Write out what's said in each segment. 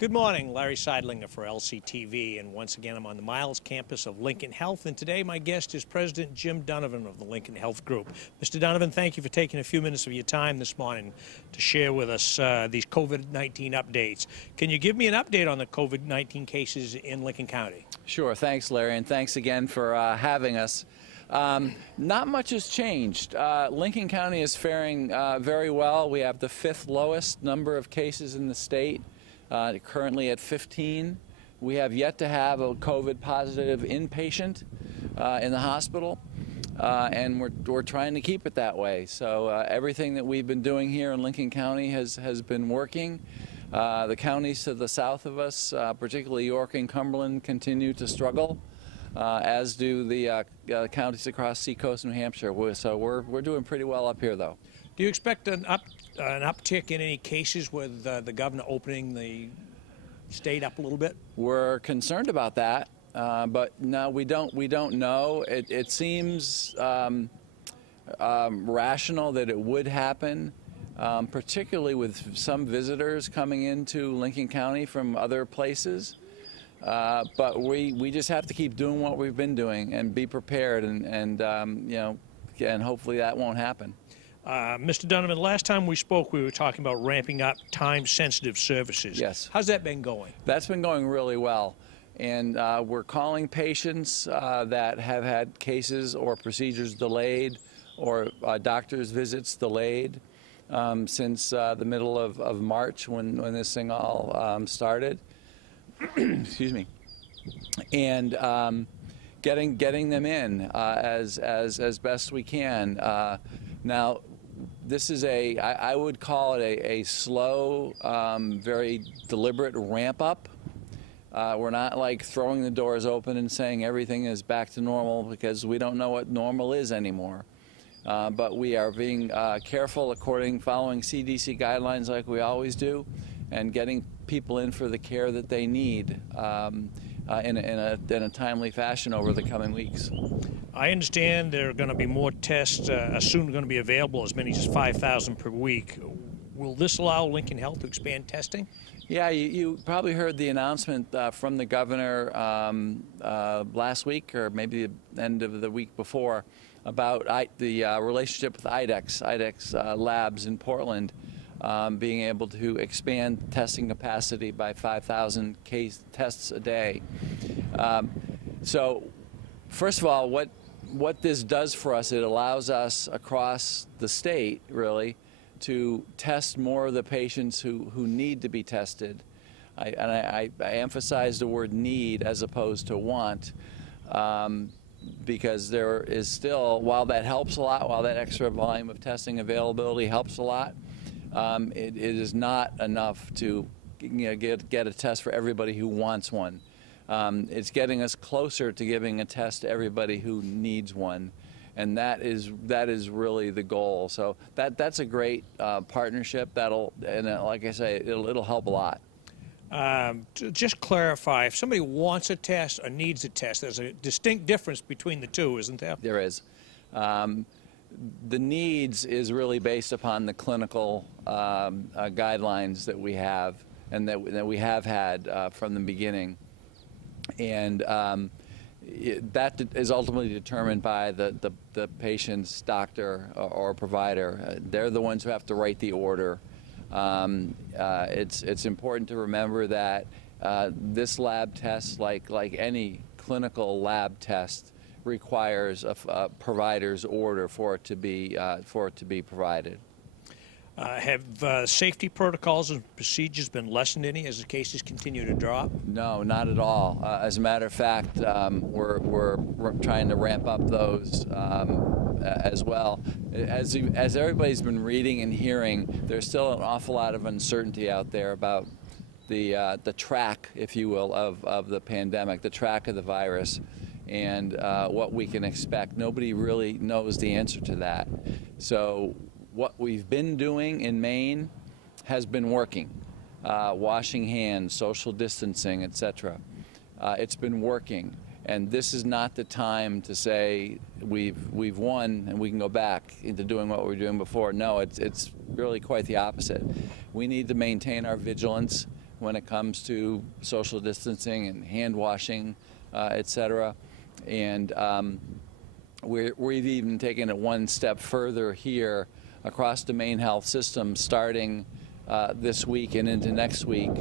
Good morning, Larry Seidlinger for LCTV, and once again I'm on the Miles campus of Lincoln Health, and today my guest is President Jim Donovan of the Lincoln Health Group. Mr. Donovan, thank you for taking a few minutes of your time this morning to share with us these COVID-19 updates. Can you give me an update on the COVID-19 cases in Lincoln County? Sure, thanks Larry, and thanks again for having us. Not much has changed. Lincoln County is faring very well. We have the 5th lowest number of cases in the state. Currently at 15. We have yet to have a COVID positive inpatient in the hospital, and we're trying to keep it that way. So everything that we've been doing here in Lincoln County has been working. The counties to the south of us, particularly York and Cumberland, continue to struggle, as do the counties across Seacoast, New Hampshire. So we're doing pretty well up here, though. Do you expect an uptick in any cases with the governor opening the state up a little bit? We're concerned about that, but no, we don't know. It seems rational that it would happen, particularly with some visitors coming into Lincoln County from other places. But we just have to keep doing what we've been doing and be prepared, and hopefully that won't happen. Mr. Donovan, last time we spoke, we were talking about ramping up time-sensitive services. Yes. How's that been going? That's been going really well. And we're calling patients that have had cases or procedures delayed or doctor's visits delayed since the middle of March when this thing all started. Excuse me. And getting them in as best we can. Now, this is I would call it a slow, very deliberate ramp up. We're not like throwing the doors open and saying everything is back to normal, because we don't know what normal is anymore. But we are being careful following CDC guidelines like we always do, and getting people in for the care that they need in a timely fashion over the coming weeks. I understand there are going to be more tests soon going to be available, as many as 5,000 per week. Will this allow Lincoln Health to expand testing? Yeah, you probably heard the announcement from the governor last week, or maybe the end of the week before, about the relationship with IDEX Labs in Portland, being able to expand testing capacity by 5,000 tests a day. So, first of all, what this does for us, it allows us across the state, really, to test more of the patients who need to be tested. I emphasize the word need as opposed to want, because there is still, while that helps a lot, while that extra volume of testing availability helps a lot, it is not enough to get a test for everybody who wants one. It's getting us closer to giving a test to everybody who needs one, and that is really the goal. So that's a great partnership. Like I say, it'll help a lot. To just clarify, if somebody wants a test or needs a test, there's a distinct difference between the two, isn't there? There is. The needs is really based upon the clinical guidelines that we have and that we have had from the beginning. And that is ultimately determined by the patient's doctor or provider. They're the ones who have to write the order. It's important to remember that this lab test, like any clinical lab test, requires a provider's order for it to be provided. Have safety protocols and procedures been lessened any as the cases continue to drop? No, not at all. As a matter of fact, we're trying to ramp up those as well. As everybody's been reading and hearing, there's still an awful lot of uncertainty out there about the track, if you will, of the pandemic, the track of the virus, and what we can expect. Nobody really knows the answer to that. So what we've been doing in Maine has been working. Washing hands, social distancing, etc. It's been working, and this is not the time to say we've won and we can go back into doing what we were doing before. No, it's really quite the opposite. We need to maintain our vigilance. when it comes to social distancing and hand washing, etc. And we've even taken it one step further here across the main health system, starting this week and into next week.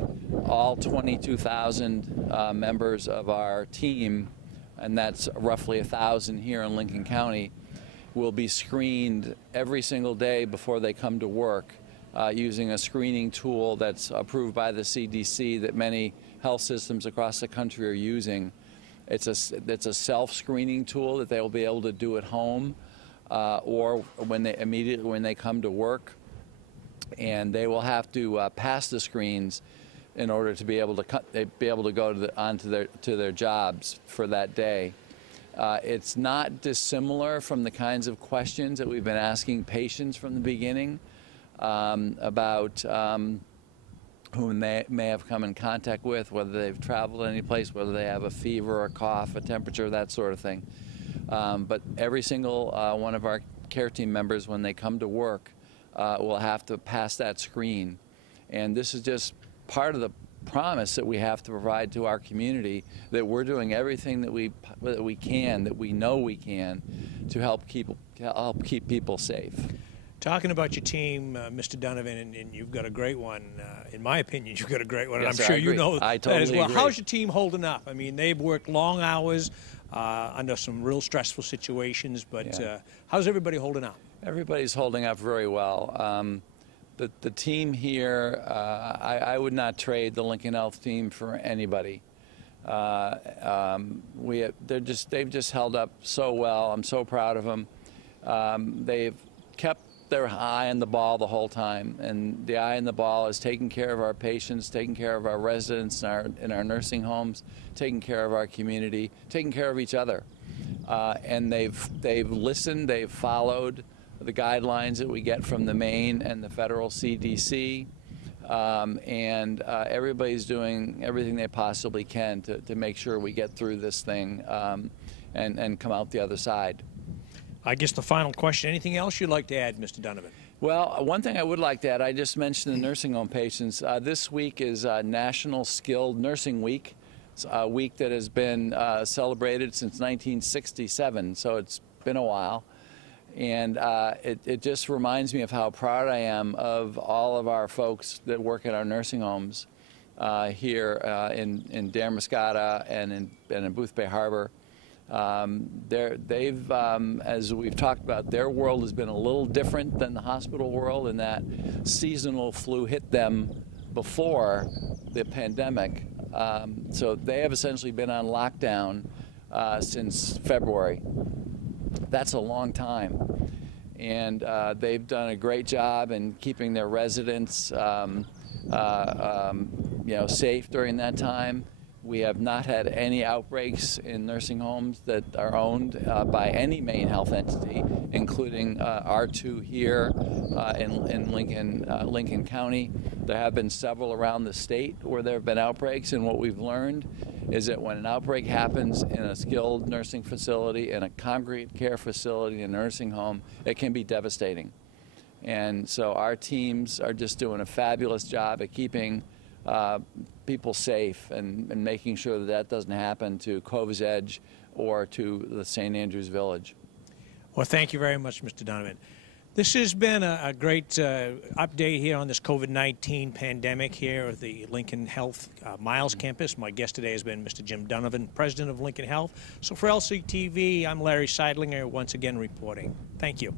All 22,000 members of our team, and that's roughly 1,000 here in Lincoln County, will be screened every single day before they come to work using a screening tool that's approved by the CDC that many health systems across the country are using. It's a self-screening tool that they will be able to do at home or when they come to work, and they will have to pass the screens in order to be able to go onto their jobs for that day. It's not dissimilar from the kinds of questions that we've been asking patients from the beginning about whom they may have come in contact with, whether they've traveled any place, whether they have a fever, a cough, a temperature, that sort of thing. But every single one of our care team members, when they come to work, will have to pass that screen. And this is just part of the promise that we have to provide to our community, that we're doing everything that we can, that we know we can, to help keep people safe. Talking about your team, Mr. Donovan, and you've got a great one. In my opinion, you've got a great one, and Yes, I'm sure I you agree. know I that totally as well. agree. How's your team holding up? I mean, they've worked long hours under some real stressful situations, but how's everybody holding up? Everybody's holding up very well. The team here, I would not trade the Lincoln Health team for anybody. They've just held up so well. I'm so proud of them. They've kept their eye on the ball the whole time, and the eye on the ball is taking care of our patients, taking care of our residents in our nursing homes, taking care of our community, taking care of each other. And they've listened, they've followed the guidelines that we get from the Maine and the federal CDC, and everybody's doing everything they possibly can to make sure we get through this thing and come out the other side. I guess the final question, anything else you'd like to add, Mr. Donovan? Well, one thing I would like to add, I just mentioned the nursing home patients. This week is National Skilled Nursing Week. It's a week that has been celebrated since 1967, so it's been a while. And it just reminds me of how proud I am of all of our folks that work at our nursing homes here in Damariscotta and in Booth Bay Harbor. They've, as we've talked about, their world has been a little different than the hospital world in that seasonal flu hit them before the pandemic. So they have essentially been on lockdown since February. That's a long time. And they've done a great job in keeping their residents safe during that time. We have not had any outbreaks in nursing homes that are owned by any Maine health entity, including our two here in Lincoln County. There have been several around the state where there have been outbreaks, and what we've learned is that when an outbreak happens in a skilled nursing facility, in a congregate care facility, in a nursing home, it can be devastating. And so our teams are just doing a fabulous job at keeping people safe and making sure that that doesn't happen to Cove's Edge or to the St. Andrews Village. Well, thank you very much, Mr. Donovan. This has been a great update here on this COVID-19 pandemic here at the Lincoln Health Miles campus. My guest today has been Mr. Jim Donovan, president of Lincoln Health. So for LCTV, I'm Larry Seidlinger, once again reporting. Thank you.